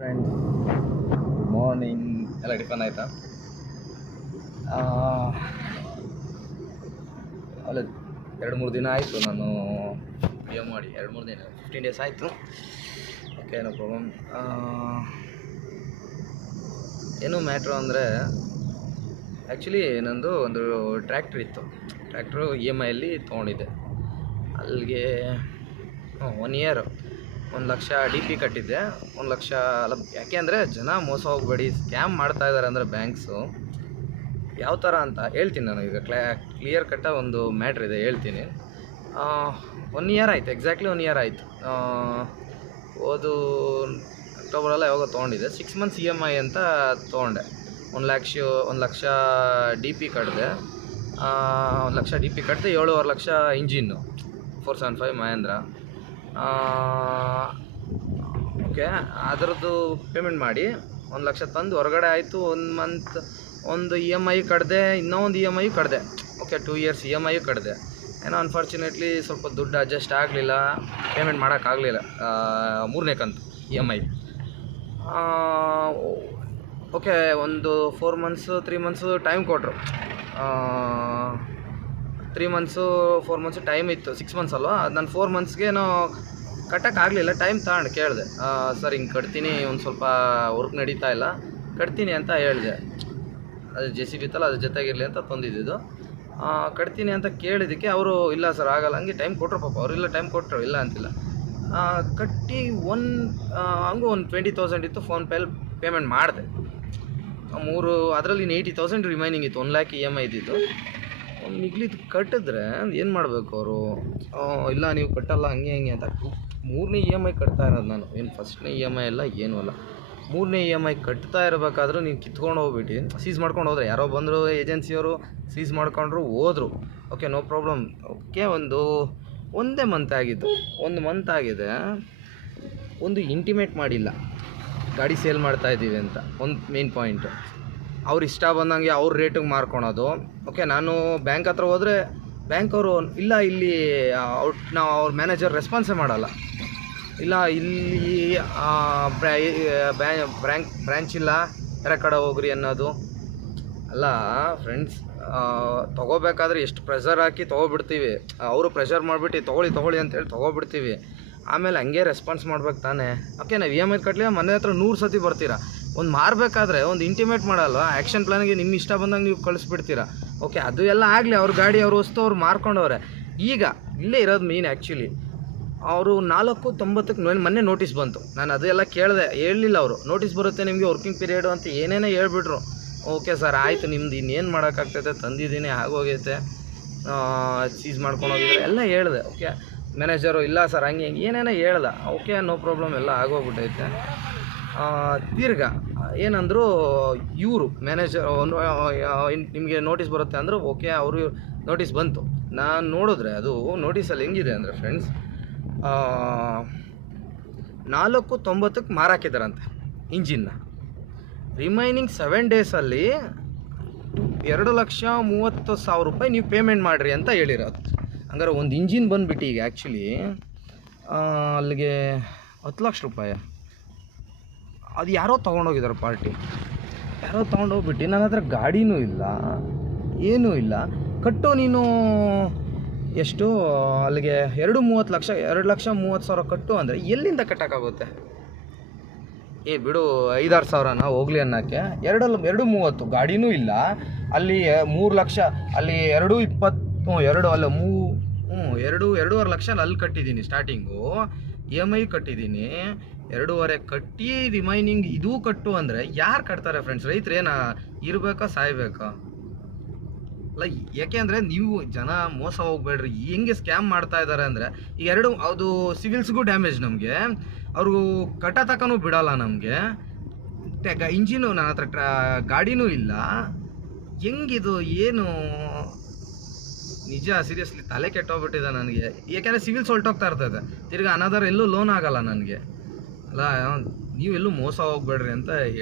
Friends, good morning. ಎಲ್ಲ tiffin ಆಯಿತಾ? ಅಲ್ಲ, 2-3 ದಿನ ಆಯಿತು ನಾನು ವಿಡಿಯೋ ಮಾಡಿ. 2-3 ದಿನ, 15 ಡೇಸ್ ಆಯಿತು. Okay, no problem. ಏನು ಮ್ಯಾಟ್ರು ಅಂದರೆ, ಆ್ಯಕ್ಚುಲಿ ನಂದು ಒಂದು ಟ್ರ್ಯಾಕ್ಟ್ರ್ ಇತ್ತು. ಟ್ರ್ಯಾಕ್ಟ್ರು EMIಯಲ್ಲಿ ತೊಗೊಂಡಿದ್ದೆ. ಅಲ್ಲಿಗೆ 1 ಇಯರ್ 1 ಲಕ್ಷ DP ಕಟ್ಟಿದ್ದೆ. 1 ಲಕ್ಷ ಅಲ್ಲ, ಯಾಕೆ ಅಂದರೆ ಜನ ಮೋಸ ಹೋಗಬೇಡಿ, ಸ್ಕ್ಯಾಮ್ ಮಾಡ್ತಾ ಇದ್ದಾರೆ ಅಂದರೆ ಬ್ಯಾಂಕ್ಸು ಯಾವ ಥರ ಅಂತ ಹೇಳ್ತೀನಿ. ನಾನು ಈಗ ಕ್ಲಿಯರ್ ಕಟ್ಟ ಒಂದು ಮ್ಯಾಟ್ರ್ ಇದೆ, ಹೇಳ್ತೀನಿ. 1 ಇಯರ್ ಆಯಿತು, ಎಕ್ಸಾಕ್ಟ್ಲಿ 1 ಇಯರ್ ಆಯಿತು. ಓದು ಅಕ್ಟೋಬರಲ್ಲ ಯಾವಾಗ ತೊಗೊಂಡಿದ್ದೆ. 6 ಮಂತ್ಸ್ EMI ಅಂತ ತೊಗೊಂಡೆ. 1 ಲಕ್ಷ DP ಕಟ್ಟಿದೆ. 1 ಲಕ್ಷ DP ಕಟ್ಟಿದೆ. 7.5 ಲಕ್ಷ ಇಂಜಿನ್ನು 475 ಮಹೇಂದ್ರ. ಓಕೆ, ಅದರದ್ದು ಪೇಮೆಂಟ್ ಮಾಡಿ 1 ಲಕ್ಷ ತಂದು ಹೊರಗಡೆ ಆಯಿತು. 1 ಮಂತ್ ಒಂದು EMI ಕಟ್ಟಿದೆ, ಇನ್ನೊಂದು EMI ಕಟ್ಟಿದೆ. ಓಕೆ, 2 ಇಯರ್ಸ್ EMI ಕಟ್ಟಿದೆ. ಏನೋ ಅನ್ಫಾರ್ಚುನೇಟ್ಲಿ ಸ್ವಲ್ಪ ದುಡ್ಡು ಅಡ್ಜಸ್ಟ್ ಆಗಲಿಲ್ಲ, ಪೇಮೆಂಟ್ ಮಾಡೋಕ್ಕಾಗಲಿಲ್ಲ. 3ನೇ ಕಂತು EMI. ಓಕೆ, ಒಂದು 4 ಮಂತ್ಸು 3 ಮಂತ್ಸು ಟೈಮ್ ಕೊಟ್ಟರು. 3 ಮಂತ್ಸು 4 ಮಂತ್ಸು ಟೈಮ್ ಇತ್ತು. 6 ಮಂತ್ಸ್ ಅಲ್ವಾ, ಅದು ನಾನು 4 ಮಂತ್ಸ್ಗೇನೋ ಕಟ್ಟೋಕ್ಕಾಗಲಿಲ್ಲ. ಟೈಮ್ ತಗೊಂಡು ಕೇಳಿದೆ, ಸರ್ ಹಿಂಗೆ ಕಟ್ತೀನಿ, ಒಂದು ಸ್ವಲ್ಪ ವರ್ಕ್ ನಡೀತಾ ಇಲ್ಲ, ಕಟ್ತೀನಿ ಅಂತ ಹೇಳಿದೆ. ಅದು JCB ಇತ್ತಲ್ಲ, ಅದ್ರ ಜೊತೆಗಿರಲಿ ಅಂತ ತಂದಿದ್ದು. ಕಟ್ತೀನಿ ಅಂತ ಕೇಳಿದ್ದಕ್ಕೆ ಅವರು ಇಲ್ಲ ಸರ್ ಆಗಲ್ಲ, ಹಂಗೆ ಟೈಮ್ ಕೊಟ್ಟರು. ಪಾಪ ಅವರು ಇಲ್ಲ ಟೈಮ್ ಕೊಟ್ಟರು, ಇಲ್ಲ ಅಂತಿಲ್ಲ. ಕಟ್ಟಿ ಹಂಗೂ ಒಂದು 20,000 ಇತ್ತು, ಫೋನ್ಪೇಲಿ ಪೇಮೆಂಟ್ ಮಾಡಿದೆ. 3 ಅದರಲ್ಲಿ 80,000 ರಿಮೈನಿಂಗ್ ಇತ್ತು. 1 ಲ್ಯಾಕ್ EMI ಇದ್ದಿದ್ದು. ಮಿಗ್ಲಿದ್ದು ಕಟ್ಟಿದ್ರೆ ಏನು ಮಾಡಬೇಕು ಅವರು? ಇಲ್ಲ ನೀವು ಕಟ್ಟಲ್ಲ, ಹಂಗೆ ಅಂತ. 3ನೇ EMI ಕಟ್ತಾ ಇರೋದು ನಾನು, ಏನು ಫಸ್ಟ್ನೇ EMI ಎಲ್ಲ ಏನೂ ಅಲ್ಲ. 3ನೇ EMI ಕಟ್ತಾ ಇರಬೇಕಾದ್ರೂ ನೀವು ಕಿತ್ಕೊಂಡು ಹೋಗ್ಬಿಟ್ಟು ಸೀಸ್ ಮಾಡ್ಕೊಂಡು ಹೋದರೆ, ಯಾರೋ ಬಂದರು ಏಜೆನ್ಸಿಯವರು ಸೀಸ್ ಮಾಡ್ಕೊಂಡ್ರು ಹೋದರು. Okay, no problem. ಓಕೆ, ಒಂದೇ ಮಂತ್ ಆಗಿದ್ದು, 1 ಮಂತ್ ಆಗಿದೆ. ಒಂದು ಇಂಟಿಮೇಟ್ ಮಾಡಿಲ್ಲ ಗಾಡಿ ಸೇಲ್ ಮಾಡ್ತಾಯಿದ್ದೀವಿ ಅಂತ. ಒಂದು ಮೇನ್ ಪಾಯಿಂಟು, ಅವ್ರು ಇಷ್ಟ ಬಂದಂಗೆ ಅವ್ರ ರೇಟಿಗೆ ಮಾರ್ಕೊಳೋದು. ಓಕೆ, ನಾನು ಬ್ಯಾಂಕ್ ಹತ್ರ ಹೋದರೆ ಬ್ಯಾಂಕವರು ಇಲ್ಲ ಇಲ್ಲಿ ನಾವು ಅವ್ರ ಮ್ಯಾನೇಜರ್ ರೆಸ್ಪಾನ್ಸೇ ಮಾಡಲ್ಲ, ಇಲ್ಲ ಇಲ್ಲಿ ಬ್ರ್ಯಾಂಚ್ ಇಲ್ಲ, ಬೇರೆ ಕಡೆ ಹೋಗ್ರಿ ಅನ್ನೋದು. ಅಲ್ಲ ಫ್ರೆಂಡ್ಸ್, ತೊಗೋಬೇಕಾದ್ರೆ ಎಷ್ಟು ಪ್ರೆಷರ್ ಹಾಕಿ ತೊಗೊಬಿಡ್ತೀವಿ. ಅವರು ಪ್ರೆಷರ್ ಮಾಡಿಬಿಟ್ಟು ತೊಗೊಳ್ಳಿ ಅಂತೇಳಿ ತೊಗೊಬಿಡ್ತೀವಿ. ಆಮೇಲೆ ಹಂಗೆ ರೆಸ್ಪಾನ್ಸ್ ಮಾಡ್ಬೇಕು ತಾನೇ. ಓಕೆ, ನಾವು EMI ಕಟ್ಟಲಿಲ್ಲ, ಮನೆ ಹತ್ರ 100 ಸತಿ ಬರ್ತೀರಾ. ಒಂದು ಮಾರಬೇಕಾದ್ರೆ ಒಂದು ಇಂಟಿಮೇಟ್ ಮಾಡಲ್ವ? ಆ್ಯಕ್ಷನ್ ಪ್ಲಾನಿಗೆ ನಿಮ್ಮ ಇಷ್ಟ ಬಂದಂಗೆ ನೀವು ಕಳಿಸ್ಬಿಡ್ತೀರಾ. ಓಕೆ, ಅದು ಎಲ್ಲ ಆಗಲಿ, ಅವ್ರ ಗಾಡಿ ಅವ್ರ ವಸ್ತು ಅವ್ರು ಮಾರ್ಕೊಂಡವ್ರೆ. ಈಗ ಇಲ್ಲೇ ಇರೋದು ಮೀನ್. ಆ್ಯಕ್ಚುಲಿ ಅವರು 4:90ಕ್ಕೆ ಮೊನ್ನೆ ನೋಟಿಸ್ ಬಂತು. ನಾನು ಅದೆಲ್ಲ ಕೇಳಿದೆ, ಹೇಳಲಿಲ್ಲ ಅವರು. ನೋಟಿಸ್ ಬರುತ್ತೆ ನಿಮಗೆ, ವರ್ಕಿಂಗ್ ಪೀರಿಯಡು ಅಂತ ಏನೇನೋ ಹೇಳ್ಬಿಟ್ರು. ಓಕೆ ಸರ್, ಆಯಿತು, ನಿಮ್ದು ಇನ್ನೇನು ಮಾಡೋಕ್ಕಾಗ್ತೈತೆ, ತಂದಿದ್ದೀನಿ, ಆಗೋಗೈತೆ, ಸೀಸ್ ಮಾಡ್ಕೊಂಡು ಹೋಗಿದ್ರೆ ಎಲ್ಲ ಹೇಳಿದೆ. ಓಕೆ, ಮ್ಯಾನೇಜರು ಇಲ್ಲ ಸರ್ ಹಂಗೆ ಏನೇನೋ ಹೇಳ್ದೆ. ಓಕೆ, ನೋ ಪ್ರಾಬ್ಲಮ್, ಎಲ್ಲ ಆಗೋಗ್ಬಿಟ್ಟೈತೆ. ತಿರ್ಗಾ ಏನಂದರು ಇವರು ಮ್ಯಾನೇಜರ್, ನಿಮಗೆ ನೋಟಿಸ್ ಬರುತ್ತೆ ಅಂದರು. ಓಕೆ, ಅವರು ನೋಟಿಸ್ ಬಂತು. ನಾನು ನೋಡಿದ್ರೆ ಅದು ನೋಟಿಸಲ್ಲಿ ಹೆಂಗಿದೆ ಅಂದರೆ ಫ್ರೆಂಡ್ಸ್, 4:90ಕ್ಕೆ ಮಾರಾಕಿದ್ದಾರಂತೆ ಇಂಜಿನ್ನ. ರಿಮೈನಿಂಗ್ 7 ಡೇಸಲ್ಲಿ 2,30,000 ರೂಪಾಯಿ ನೀವು ಪೇಮೆಂಟ್ ಮಾಡಿರಿ ಅಂತ ಹೇಳಿರೋದು. ಹಂಗಾರೆ ಒಂದು ಇಂಜಿನ್ ಬಂದುಬಿಟ್ಟು ಈಗ ಆ್ಯಕ್ಚುಲಿ ಅಲ್ಲಿಗೆ 10 ಲಕ್ಷ ರೂಪಾಯಿ. ಅದು ಯಾರೋ ತೊಗೊಂಡೋಗಿದ್ದಾರೆ ಪಾರ್ಟಿ, ಯಾರೋ ತೊಗೊಂಡೋಗ್ಬಿಟ್ಟು ನನ್ನ ಹತ್ರ ಗಾಡಿನೂ ಇಲ್ಲ, ಏನೂ ಇಲ್ಲ. ಕಟ್ಟು ನೀನು ಎಷ್ಟು ಅಲ್ಲಿಗೆ 2,30,000 ಕಟ್ಟು ಅಂದರೆ ಎಲ್ಲಿಂದ ಕಟ್ಟೋಕ್ಕಾಗುತ್ತೆ? ಬಿಡು, 5-6 ಸಾವಿರನ ಹೋಗ್ಲಿ ಅನ್ನೋಕ್ಕೆ. 2,30,000 ಗಾಡಿನೂ ಇಲ್ಲ. ಅಲ್ಲಿ 3 ಲಕ್ಷ, ಅಲ್ಲಿ 2,20,2 ಲಕ್ಷ ಅಲ್ಲಿ ಕಟ್ಟಿದ್ದೀನಿ ಸ್ಟಾರ್ಟಿಂಗು. EMI ಕಟ್ಟಿದ್ದೀನಿ 2.5 ಕಟ್ಟಿ ರಿಮೈನಿಂಗ್ ಇದೂ ಕಟ್ಟು ಅಂದರೆ ಯಾರು ಕಟ್ತಾರೆ ಫ್ರೆಂಡ್ಸ್? ರೈತರೇನ ಇರಬೇಕಾ ಸಾಯ್ಬೇಕಾ? ಅಲ್ಲ, ಯಾಕೆ ಅಂದರೆ ನೀವು ಜನ ಮೋಸ ಹೋಗ್ಬೇಡ್ರಿ. ಹೆಂಗೆ ಸ್ಕ್ಯಾಮ್ ಮಾಡ್ತಾ ಇದ್ದಾರೆ ಅಂದರೆ, ಈ ಅದು ಸಿವಿಲ್ಸ್ಗೂ ಡ್ಯಾಮೇಜ್ ನಮಗೆ, ಅವ್ರಿಗೂ ಕಟ್ಟ ತನೂ ಬಿಡೋಲ್ಲ ನಮಗೆ. ಇಂಜಿನು ನನ್ನ ಹತ್ರ ಗಾಡಿನೂ ಇಲ್ಲ. ಹೆಂಗಿದು ಏನು? ನಿಜ ಸೀರಿಯಸ್ಲಿ ತಲೆ ಕೆಟ್ಟೋಗ್ಬಿಟ್ಟಿದೆ ನನಗೆ. ಯಾಕೆಂದರೆ ಸಿವಿಲ್ಸ್ ಹೊಲ್ಟೋಗ್ತಾ ಇರ್ತದೆ, ತಿರ್ಗಿ ಅನದರ್ ಎಲ್ಲೂ ಲೋನ್ ಆಗಲ್ಲ ನನಗೆ. ಅಲ್ಲ, ನೀವೆಲ್ಲೂ ಮೋಸ ಹೋಗ್ಬೇಡ್ರಿ ಅಂತ ಹೇಳಿ